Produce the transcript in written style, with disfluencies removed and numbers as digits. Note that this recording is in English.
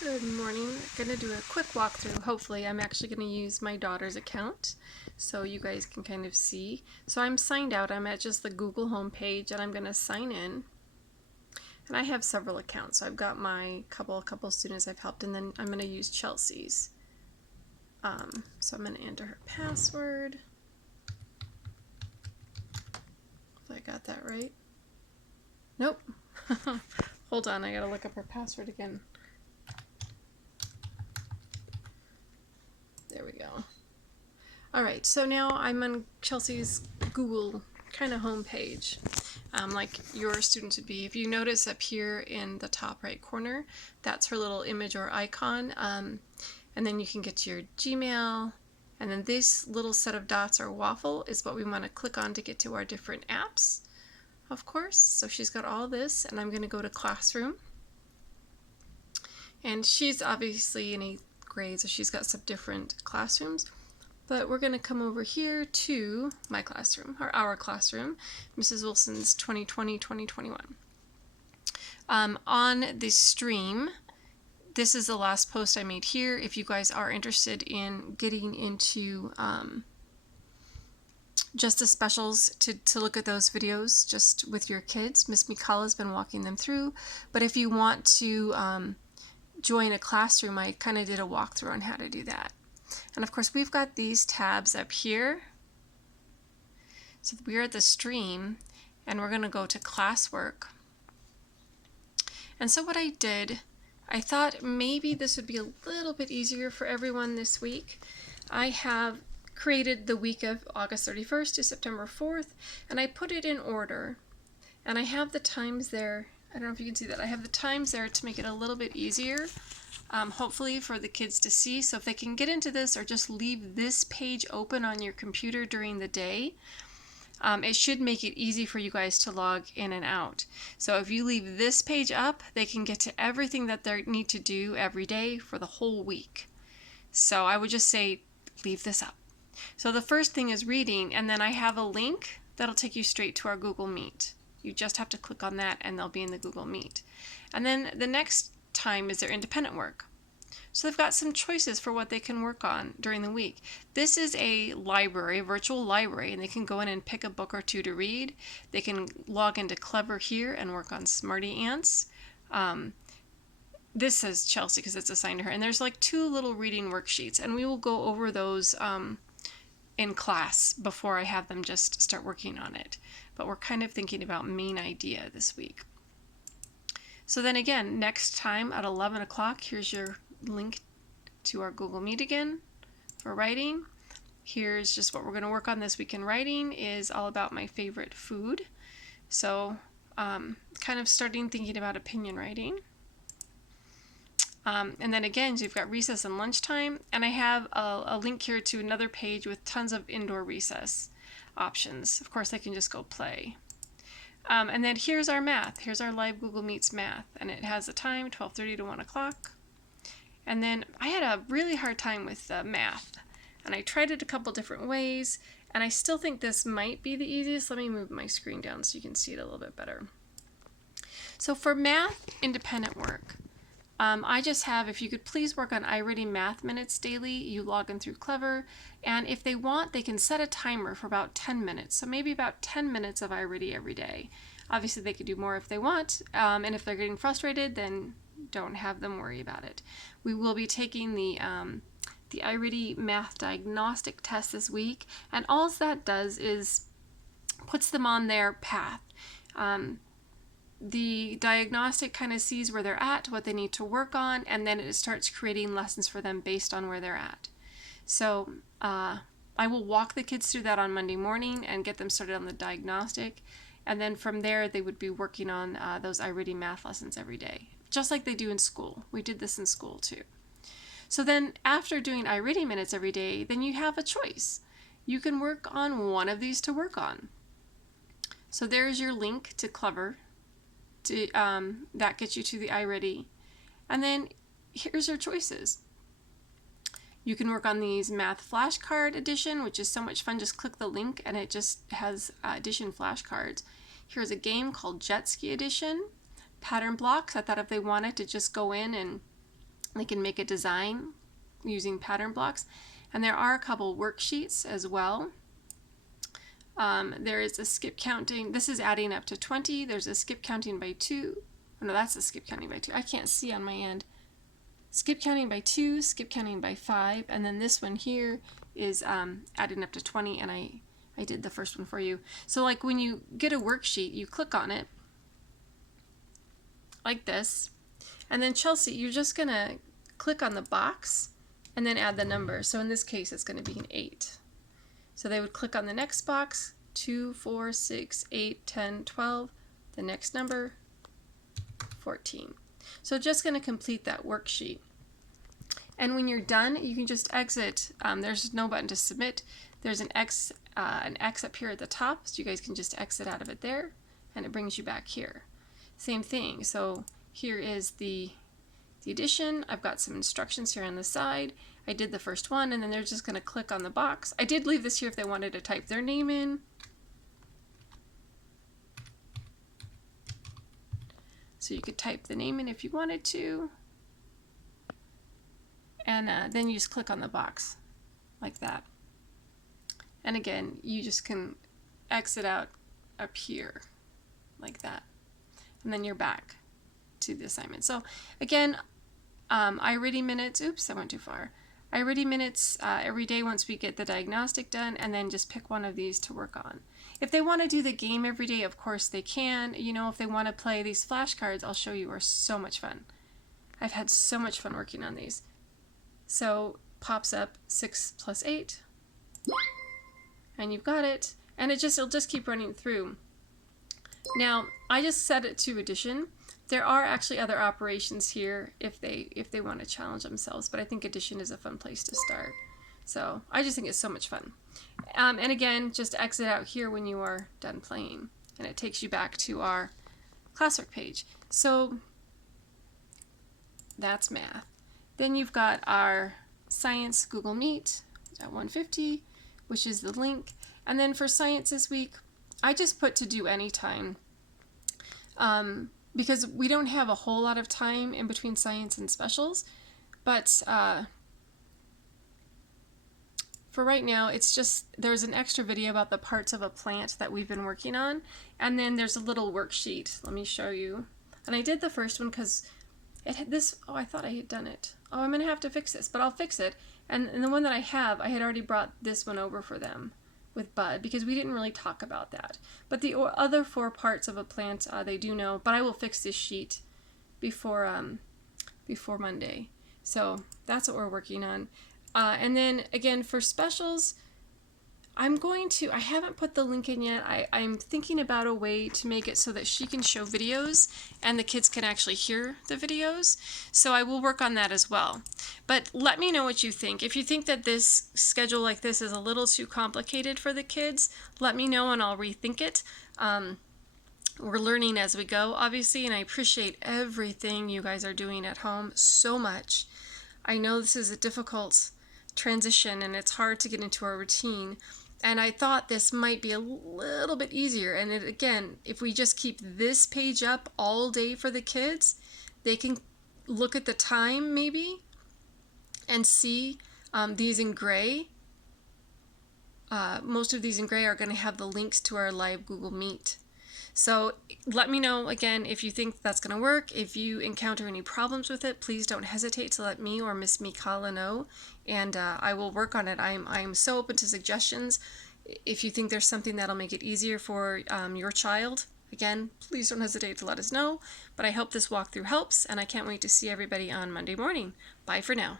Good morning. I'm going to do a quick walkthrough. Hopefully, I'm actually going to use my daughter's account so you guys can kind of see. So I'm signed out. I'm at just the Google homepage and I'm going to sign in. And I have several accounts. So I've got my couple students I've helped, and then I'm going to use Chelsea's. So I'm going to enter her password. If I got that right. Nope. Hold on, I got to look up her password again. There we go. Alright, so now I'm on Chelsea's Google kind of homepage, like your students would be. If you notice up here in the top right corner, that's her little image or icon, and then you can get to your Gmail, and then this little set of dots or waffle is what we want to click on to get to our different apps, of course. So she's got all this, and I'm going to go to Classroom. And she's obviously in 8th grade, so she's got some different classrooms. But we're going to come over here to my classroom, or our classroom, Mrs. Wilson's 2020-2021. On the stream, this is the last post I made here. If you guys are interested in getting into just the specials to look at those videos just with your kids, Miss Mikala has been walking them through. But if you want to join a classroom, I kind of did a walkthrough on how to do that. And of course, we've got these tabs up here. So we're at the stream, and we're going to go to classwork. And so what I did, I thought maybe this would be a little bit easier for everyone this week. I have created the week of August 31st to September 4th, and I put it in order. And I have the times there. I don't know if you can see that. I have the times there to make it a little bit easier. Hopefully for the kids to see. So if they can get into this or just leave this page open on your computer during the day, it should make it easy for you guys to log in and out. So if you leave this page up, they can get to everything that they need to do every day for the whole week. So I would just say leave this up. So the first thing is reading, and then I have a link that'll take you straight to our Google Meet. You just have to click on that and they'll be in the Google Meet. And then the next time is their independent work. So they've got some choices for what they can work on during the week. This is a library, a virtual library, and they can go in and pick a book or two to read. They can log into Clever here and work on Smarty Ants. This says Chelsea because it's assigned to her. And there's like 2 little reading worksheets, and we will go over those in class before I have them just start working on it. But we're kind of thinking about main idea this week. So then again, next time at 11 o'clock, here's your link to our Google Meet again for writing. Here's just what we're going to work on this week in writing is all about my favorite food. So kind of starting thinking about opinion writing. And then again, so you've got recess and lunchtime, and I have a link here to another page with tons of indoor recess options. Of course, I can just go play. And then here's our math. Here's our live Google Meets math, and it has a time, 12:30 to 1 o'clock. And then I had a really hard time with math, and I tried it a couple different ways, and I still think this might be the easiest. Let me move my screen down so you can see it a little bit better. So for math independent work, I just have, if you could please work on iReady Math Minutes daily, you log in through Clever, and if they want, they can set a timer for about 10 minutes, so maybe about 10 minutes of iReady every day. Obviously, they could do more if they want, and if they're getting frustrated, then don't have them worry about it. We will be taking the iReady Math Diagnostic test this week, and all that does is puts them on their path. The diagnostic kind of sees where they're at, what they need to work on, and then it starts creating lessons for them based on where they're at. So I will walk the kids through that on Monday morning and get them started on the diagnostic, and then from there they would be working on those iReady math lessons every day, just like they do in school. We did this in school too. So then after doing iReady minutes every day, then you have a choice. You can work on one of these to work on. So there's your link to Clever. That gets you to the iReady. And then here's your choices. You can work on these math flashcard edition, which is so much fun. Just click the link and it just has edition flashcards. Here's a game called Jet Ski Edition. Pattern blocks. I thought if they wanted to just go in and They can make a design using pattern blocks. And there are a couple worksheets as well. There is a skip counting. This is adding up to 20. There's a skip counting by 2. Oh, no, that's a skip counting by 2. I can't see on my end. Skip counting by 2, skip counting by 5, and then this one here is adding up to 20, and I did the first one for you. So like when you get a worksheet, you click on it like this, and then Chelsea, you're just going to click on the box and then add the number. So in this case, it's going to be an 8. So they would click on the next box, 2, 4, 6, 8, 10, 12, the next number, 14. So just going to complete that worksheet. And when you're done, you can just exit. There's no button to submit. There's an X up here at the top, so you guys can just exit out of it there, and it brings you back here. Same thing. So here is the addition. I've got some instructions here on the side. I did the first one, and then they're just going to click on the box. I did leave this here if they wanted to type their name in. So you could type the name in if you wanted to. And then you just click on the box like that. And again, you just can exit out up here like that. And then you're back to the assignment. So again, iReady minutes, oops, I went too far. iReady minutes every day once we get the diagnostic done, and then just pick one of these to work on. If they want to do the game every day, of course they can. You know, if they want to play these flashcards, I'll show you, are so much fun. I've had so much fun working on these. So pops up 6 plus 8, and you've got it, and it'll just keep running through. Now I just set it to addition. There are actually other operations here if they want to challenge themselves, but I think addition is a fun place to start. So I just think it's so much fun. And again, just exit out here when you are done playing, and it takes you back to our classwork page. So that's math. Then you've got our science Google Meet at 1:50, which is the link. And then for science this week, I just put to do anytime. Because we don't have a whole lot of time in between science and specials, but for right now, it's just, there's an extra video about the parts of a plant that we've been working on, and then there's a little worksheet. Let me show you. And I did the first one because it had this, oh, I thought I had done it. Oh, I'm going to have to fix this, but I'll fix it. And the one that I have, I had already brought this one over for them with Bud, because we didn't really talk about that. But the other 4 parts of a plant, they do know, but I will fix this sheet before Monday. So that's what we're working on. And then again, for specials, I haven't put the link in yet. I'm thinking about a way to make it so that she can show videos and the kids can actually hear the videos. So I will work on that as well. But let me know what you think. If you think that this schedule like this is a little too complicated for the kids, let me know and I'll rethink it. We're learning as we go, obviously, and I appreciate everything you guys are doing at home so much. I know this is a difficult transition and it's hard to get into our routine. And I thought this might be a little bit easier. And again, if we just keep this page up all day for the kids, they can look at the time maybe and see these in gray. Most of these in gray are going to have the links to our live Google Meet. So let me know, again, if you think that's going to work. If you encounter any problems with it, please don't hesitate to let me or Miss Mikala know, and I will work on it. I'm so open to suggestions. If you think there's something that'll make it easier for your child, again, please don't hesitate to let us know. But I hope this walkthrough helps, and I can't wait to see everybody on Monday morning. Bye for now.